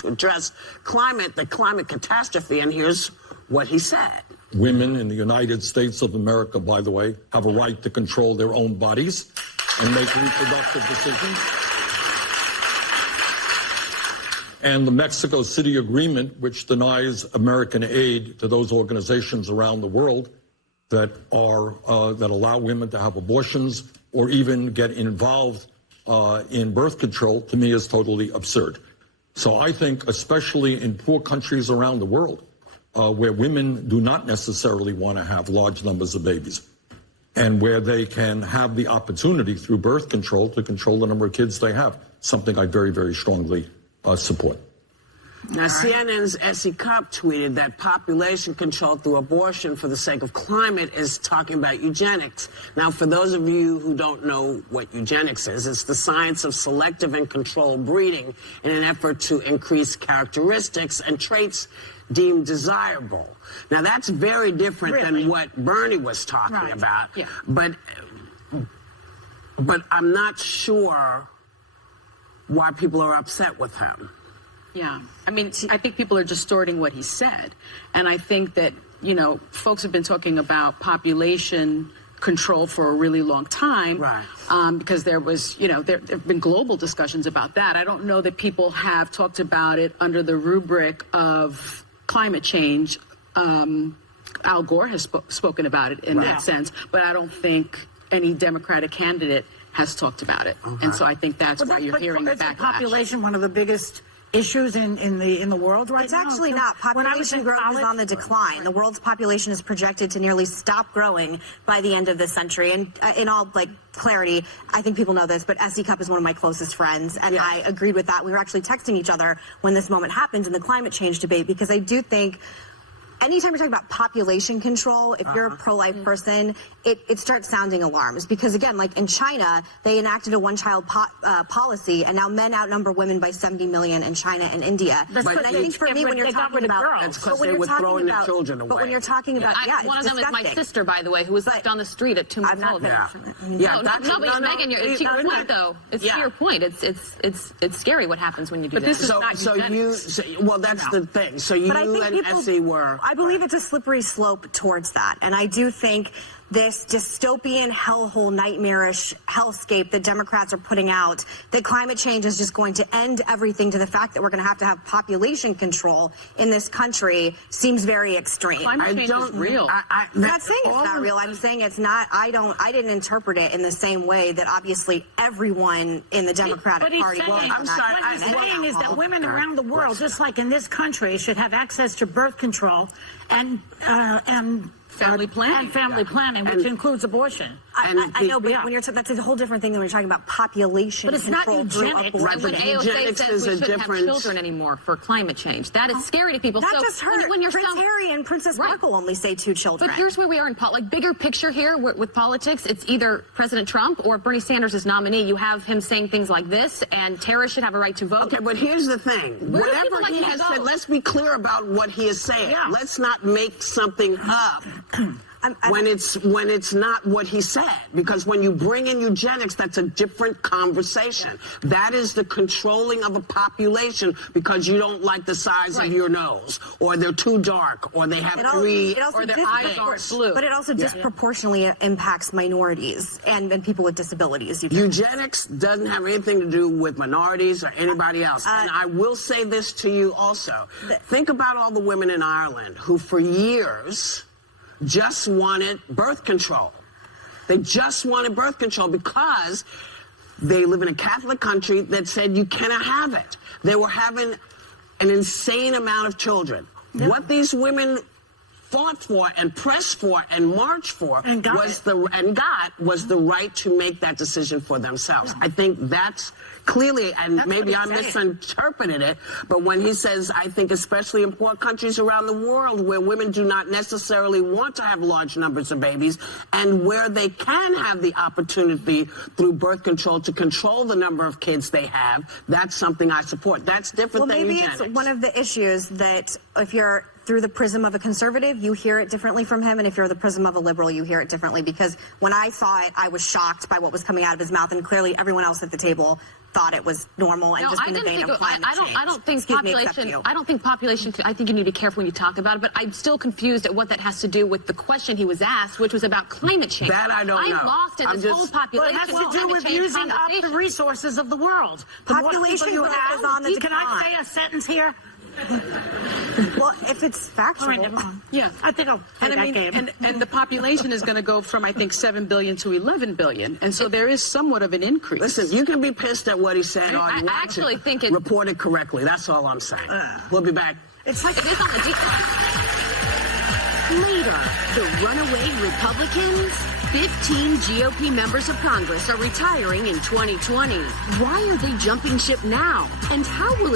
to address the climate catastrophe, and here's what he said. Women in the United States of America, by the way, have a right to control their own bodies and make reproductive decisions. And the Mexico City Agreement, which denies American aid to those organizations around the world that allow women to have abortions or even get involved in birth control, to me is totally absurd. So I think, especially in poor countries around the world, where women do not necessarily want to have large numbers of babies, and where they can have the opportunity through birth control to control the number of kids they have, something I very, very strongly support. Now, CNN's Essie Cupp tweeted that population control through abortion for the sake of climate is talking about eugenics. Now, for those of you who don't know what eugenics is, it's the science of selective and controlled breeding in an effort to increase characteristics and traits deemed desirable. Now, that's very different than what Bernie was talking about. Yeah. But I'm not sure why people are upset with him. Yeah. I mean, I think people are distorting what he said. And I think that, you know, folks have been talking about population control for a really long time. Right. Because there was, you know, there have been global discussions about that. I don't know that people have talked about it under the rubric of climate change. Al Gore has spoken about it in that sense, but I don't think any Democratic candidate has talked about it. And so I think that's why you're hearing the backlash. Is population one of the biggest issues in the world right now? It's actually not. Population growth is on the decline. The world's population is projected to nearly stop growing by the end of this century. And in all clarity, I think people know this, but Essie Cupp is one of my closest friends, and I agreed with that. We were actually texting each other when this moment happened in the climate change debate, because I do think anytime you're talking about population control, if you're a pro-life person, it starts sounding alarms. Because again, like in China, they enacted a one-child policy, and now men outnumber women by 70 million in China and India. But I think for me, when you're talking about girls, that's because they were throwing their children away. But when you're talking about, one of them is my sister, by the way, who was left on the street at 2 months old. No, but Meghan, it's to your point, though. It's to your point. It's scary what happens when you do that. This is not well, that's the thing. So you and Essie were. I believe it's a slippery slope towards that, and I do think this dystopian, hellhole, nightmarish hellscape that Democrats are putting out, that climate change is just going to end everything to the fact that we're going to have population control in this country, seems very extreme. Climate change is real. I'm not saying it's not real. I'm saying it's not. I didn't interpret it in the same way that obviously everyone in the Democratic Party. What he's saying is that women around the world, just like in this country, should have access to birth control and family planning, which includes abortion. I know, but when that's a whole different thing than when you're talking about population. But it's not eugenics. Right, but AOC says we shouldn't have children anymore for climate change. That is scary to people. Not just her. When you're Prince Harry and Princess Markle only say 2 children. But here's where we are in bigger picture here with politics. It's either President Trump or Bernie Sanders' is nominee. You have him saying things like this, and terrorists should have a right to vote. Okay, but here's the thing. Whatever he has said, let's be clear about what he is saying. Yeah. Let's not make something up. When it's not what he said, because when you bring in eugenics, that's a different conversation. That is the controlling of a population because you don't like the size of your nose, or they're too dark, or they have or their eyes aren't blue. But it also disproportionately impacts minorities and people with disabilities. Eugenics doesn't have anything to do with minorities or anybody else. And I will say this to you also. Think about all the women in Ireland who for years just wanted birth control. They just wanted birth control because they live in a Catholic country that said you cannot have it. They were having an insane amount of children. Yep. What these women fought for and pressed for and marched for was the right to make that decision for themselves. I think that's clearly, and maybe I misinterpreted it, but when he says, I think especially in poor countries around the world where women do not necessarily want to have large numbers of babies, and where they can have the opportunity through birth control to control the number of kids they have, that's something I support. That's different than eugenics. Maybe it's one of the issues that if you're through the prism of a conservative, you hear it differently from him, and if you're the prism of a liberal, you hear it differently, because when I saw it, I was shocked by what was coming out of his mouth, and clearly everyone else at the table thought it was normal and just in the vein of climate change. I don't think population. I don't think population. I think you need to be careful when you talk about it. But I'm still confused at what that has to do with the question he was asked, which was about climate change. That I don't know. I'm lost in this whole population. Well, it has to do with using up the resources of the world. The Population more people you growth have, is on the can I decline. say a sentence here? Well, if it's factual. All right, never mind. Yeah, I think I'll play that game. And the population is going to go from, I think, 7 billion to 11 billion, and so there is somewhat of an increase. Listen, you can be pissed at what he said. I actually think it report it correctly. That's all I'm saying. We'll be back. it's like it is on the decline. Later, the runaway Republicans? 15 GOP members of Congress are retiring in 2020. Why are they jumping ship now? And how will